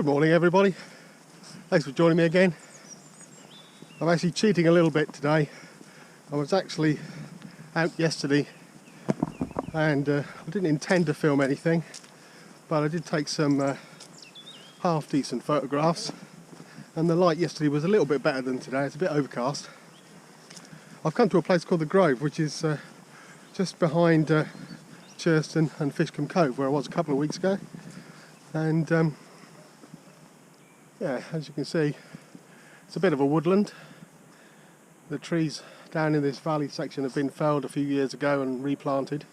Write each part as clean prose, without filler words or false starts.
Good morning everybody, thanks for joining me again. I'm actually cheating a little bit today. I was actually out yesterday and I didn't intend to film anything, but I did take some half decent photographs, and the light yesterday was a little bit better than today. It's a bit overcast. I've come to a place called The Grove, which is just behind Churston and Brixham Cove, where I was a couple of weeks ago. And yeah, as you can see, it's a bit of a woodland. The trees down in this valley section have been felled a few years ago and replanted.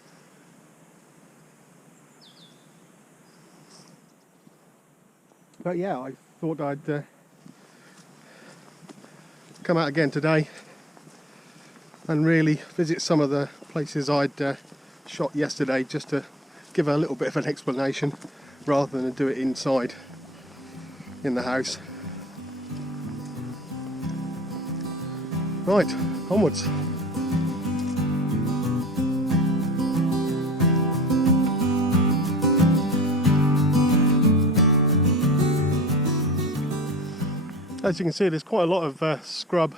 But yeah, I thought I'd come out again today and really visit some of the places I'd shot yesterday, just to give a little bit of an explanation rather than do it inside in the house. Right, onwards. As you can see, there's quite a lot of scrub.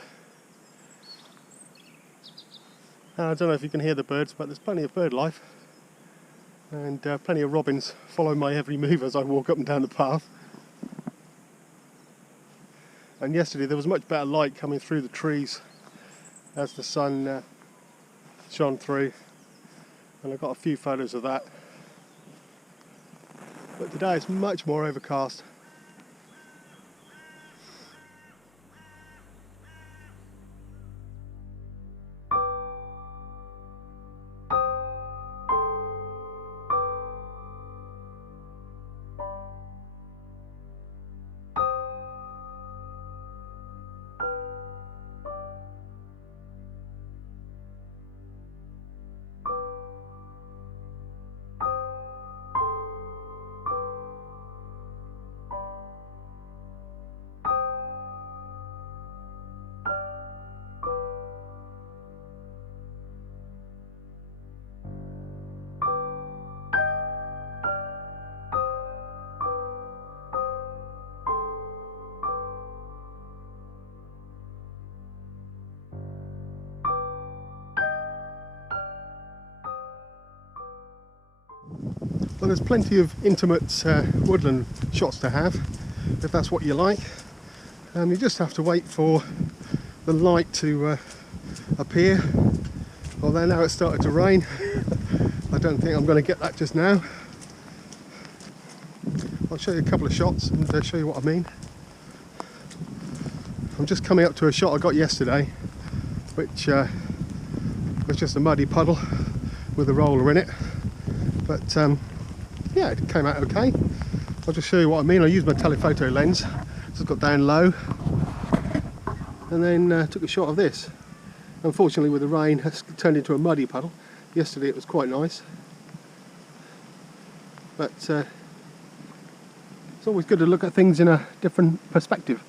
I don't know if you can hear the birds, but there's plenty of bird life, and plenty of robins follow my every move as I walk up and down the path. And yesterday there was much better light coming through the trees as the sun shone through, and I got a few photos of that. But today it's much more overcast. Well, there's plenty of intimate woodland shots to have, if that's what you like. You just have to wait for the light to appear. Although now it's started to rain, I don't think I'm going to get that just now. I'll show you a couple of shots and show you what I mean. I'm just coming up to a shot I got yesterday, which was just a muddy puddle with a roller in it. But yeah, it came out okay. I'll just show you what I mean. I used my telephoto lens, just got down low, and then took a shot of this. Unfortunately, with the rain, it's turned into a muddy puddle. Yesterday it was quite nice, but it's always good to look at things in a different perspective.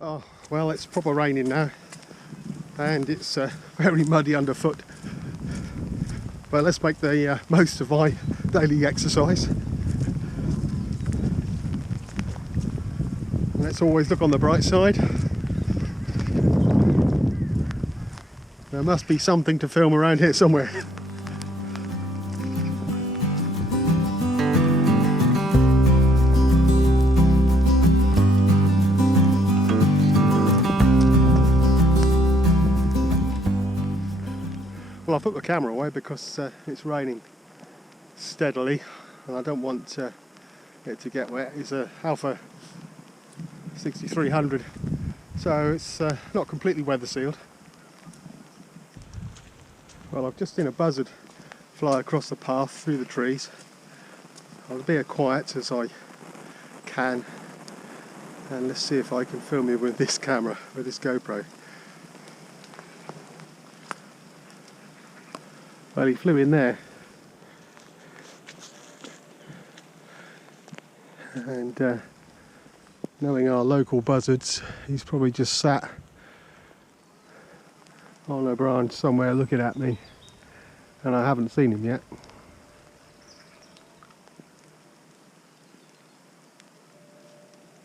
Oh, well, it's proper raining now, and it's very muddy underfoot. But let's make the most of my daily exercise. Let's always look on the bright side. There must be something to film around here somewhere. Well, I put the camera away because it's raining steadily and I don't want it to get wet. It's a Alta A6300, so it's not completely weather sealed. Well, I've just seen a buzzard fly across the path through the trees. I'll be as quiet as I can, and let's see if I can film you with this camera, with this GoPro. Well, he flew in there, and knowing our local buzzards, he's probably just sat on a branch somewhere looking at me, and I haven't seen him yet.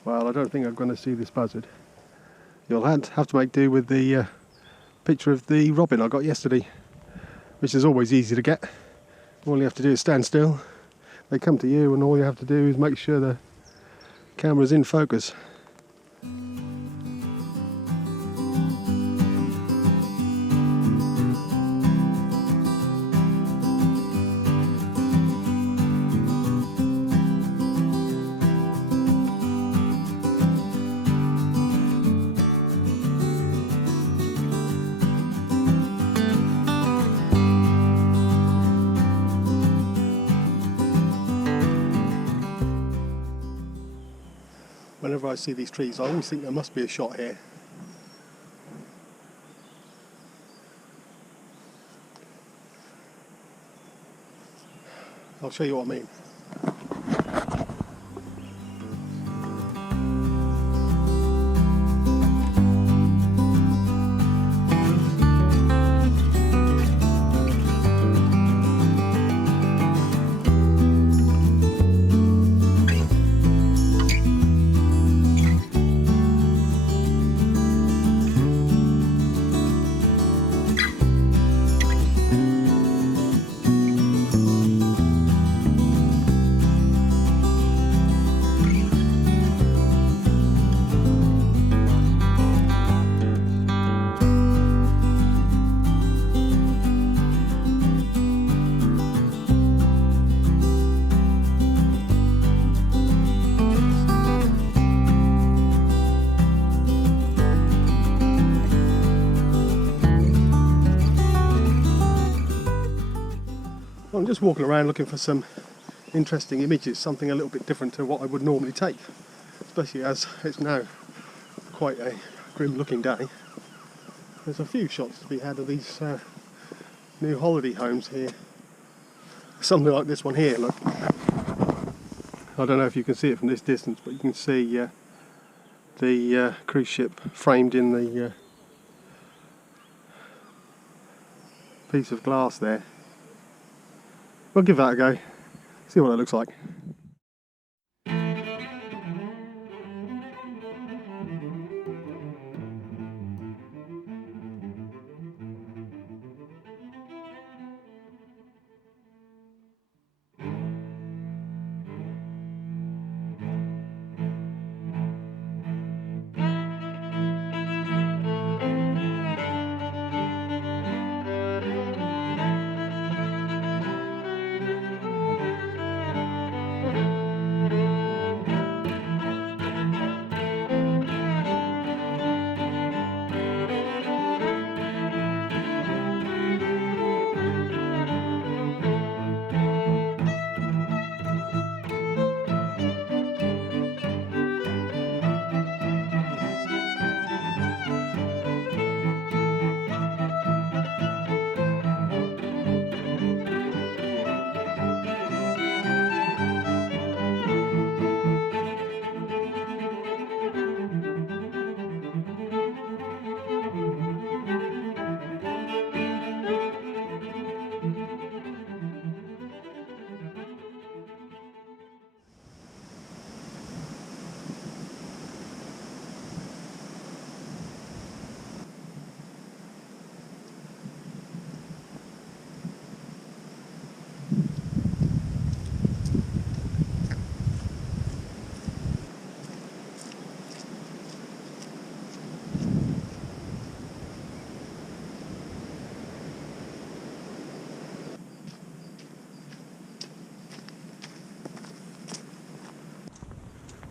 Well, I don't think I'm going to see this buzzard. You'll have to make do with the picture of the robin I got yesterday, which is always easy to get. All you have to do is stand still. They come to you, and all you have to do is make sure the camera's in focus. Whenever I see these trees, I always think there must be a shot here. I'll show you what I mean. I'm just walking around looking for some interesting images, something a little bit different to what I would normally take, especially as it's now quite a grim looking day. There's a few shots to be had of these new holiday homes here. Something like this one here, look. I don't know if you can see it from this distance, but you can see the cruise ship framed in the piece of glass there. We'll give that a go, see what it looks like.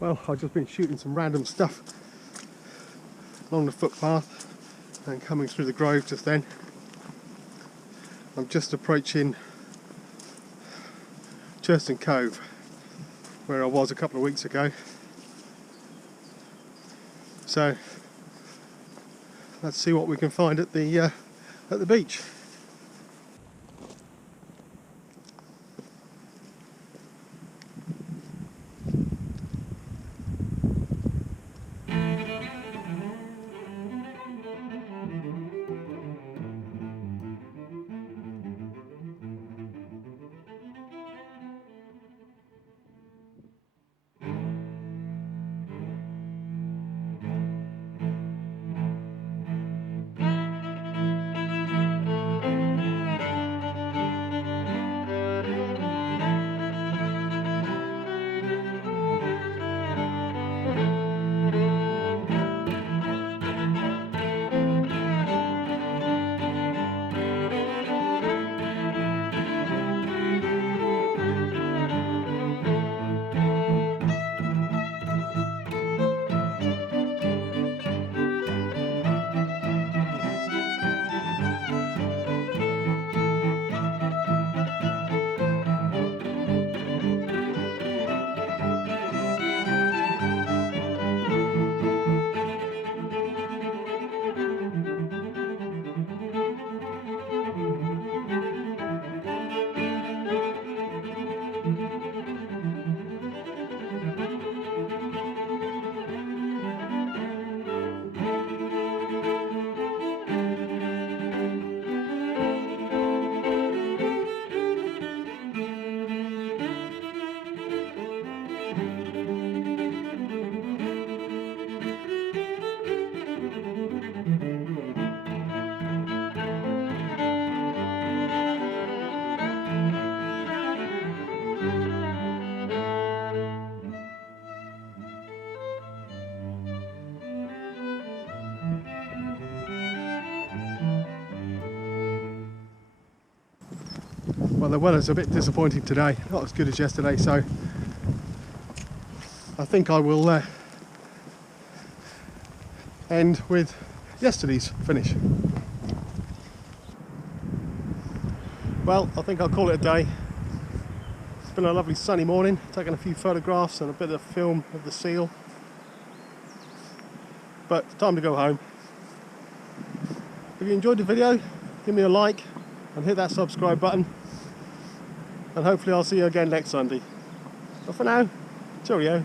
Well, I've just been shooting some random stuff along the footpath and coming through the grove just then. I'm just approaching Churston Cove, where I was a couple of weeks ago. So let's see what we can find at the beach. Well, the weather's a bit disappointing today, not as good as yesterday, so I think I will end with yesterday's finish. Well, I think I'll call it a day. It's been a lovely sunny morning, taking a few photographs and a bit of film of the seal. But it's time to go home. If you enjoyed the video, give me a like and hit that subscribe button. And hopefully I'll see you again next Sunday. But for now, cheerio.